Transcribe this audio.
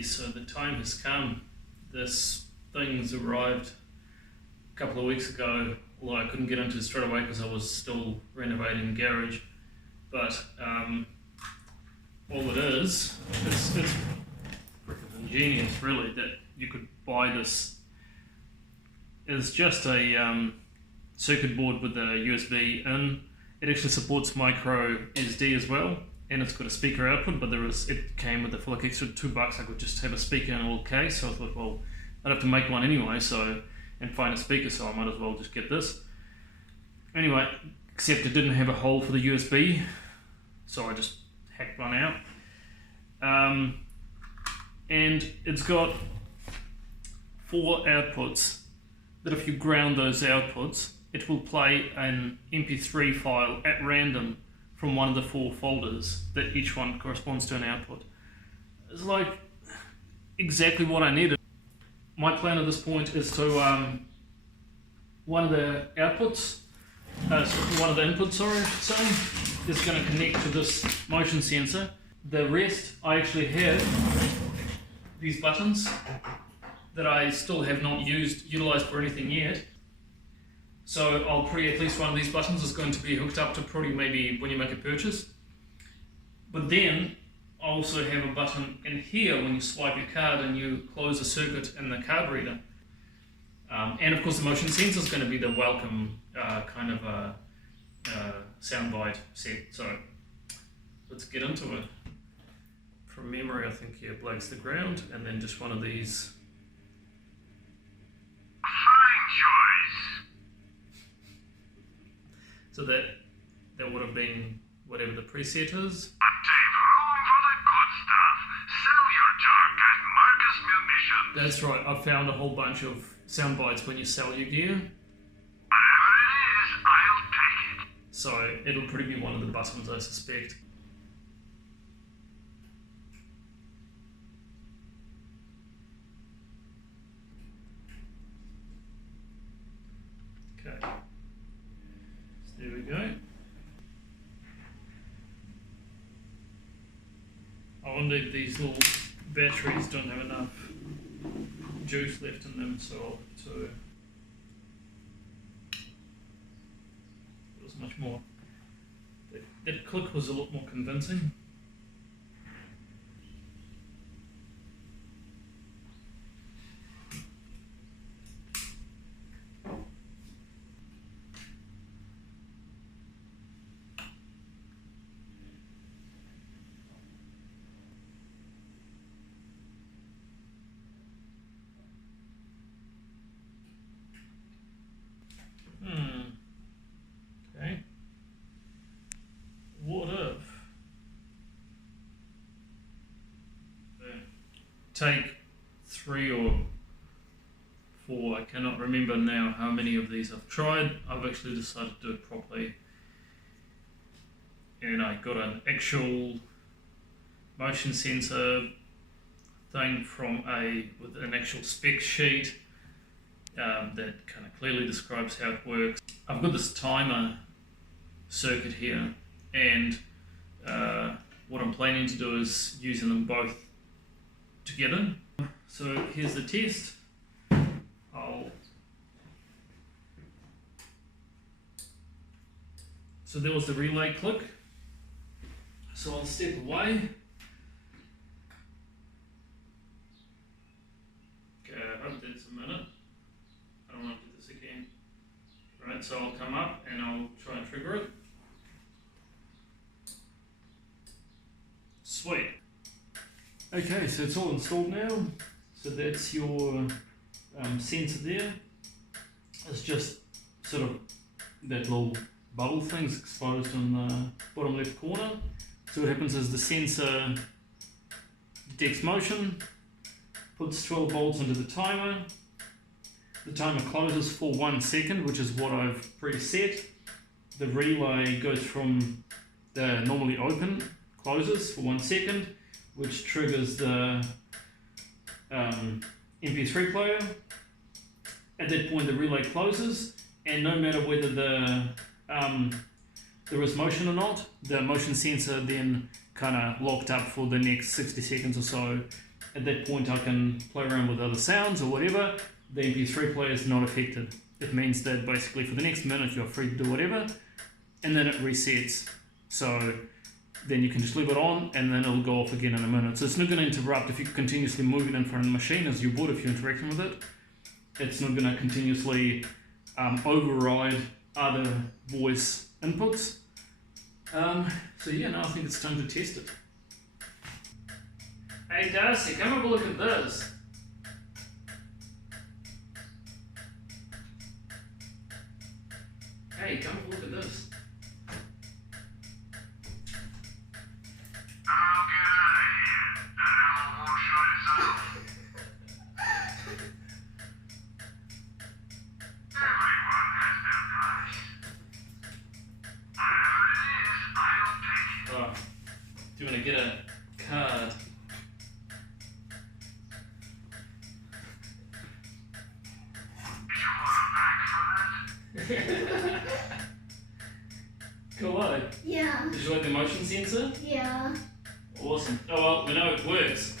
Alrighty, so the time has come. This thing's arrived a couple of weeks ago, although I couldn't get into it straight away because I was still renovating the garage. But all it is, it's freaking ingenious really, that you could buy this. It's just a circuit board with a USB in. It actually supports micro SD as well, and it's got a speaker output, but it came with for like extra $2. I could just have a speaker in a little case, so I thought, well, I'd have to make one anyway, and find a speaker, so I might as well just get this. Anyway, except it didn't have a hole for the USB, so I just hacked one out. And it's got 4 outputs that if you ground those outputs, it will play an MP3 file at random from one of the 4 folders that each one corresponds to an output. It's like exactly what I needed. My plan at this point is to one of the inputs, is going to connect to this motion sensor. The rest, I actually have these buttons that I still have not utilized for anything yet. So I'll at least one of these buttons is going to be hooked up to probably maybe when you make a purchase. But then I also have a button in here when you swipe your card and you close a circuit in the card reader. And of course the motion sensor is going to be the welcome kind of a soundbite set. So let's get into it. From memory, I think here black's the ground, and then just one of these. Fine choice. So that would have been whatever the preset is. But they've room for the good stuff. Sell your junk at Marcus Munitions. That's right, I found a whole bunch of sound bites when you sell your gear. Whatever it is, I'll take it. So it'll probably be one of the buttons, I suspect. Okay. So there we go. I wonder if these little batteries don't have enough juice left in them, so I'll have to. It was much more. That click was a lot more convincing. Okay. What if take 3 or 4, I cannot remember now how many of these I've tried. I've actually decided to do it properly. And I got an actual motion sensor thing with an actual spec sheet that kind of clearly describes how it works. I've got this timer circuit here, and what I'm planning to do is using them both together. So here's the test. So there was the relay click. So I'll step away. Okay, I hope that's a minute. I don't want to do this again. Right, so I'll come up and I'll try and trigger it. Sweet. Okay, so it's all installed now. So that's your sensor there. It's just sort of that little bubble thing's exposed in the bottom left corner. So what happens is the sensor detects motion, puts 12 volts into the timer. The timer closes for 1 second, which is what I've preset. The relay goes from the normally open, closes for 1 second, which triggers the MP3 player. At that point the relay closes, and no matter whether there is motion or not, the motion sensor then kind of locked up for the next 60 seconds or so At that point I can play around with other sounds or whatever. The MP3 player is not affected. It means that basically for the next minute you're free to do whatever, and then it resets. So then you can just leave it on and then it'll go off again in a minute. So it's not going to interrupt if you continuously move it in front of the machine as you would if you're interacting with it. It's not going to continuously override other voice inputs. So yeah, now I think it's time to test it. Hey Darcy, come have a look at this. Hey, come have a look at this. I'll get out of here. That owl won't shut itself. Everyone has their price. Whatever it is, I'll take it. Oh, do you want to get a card? Did you want a bag for that? Cool, eh? Yeah. Did you like the motion sensor? Yeah. Awesome. Oh well, we know it works.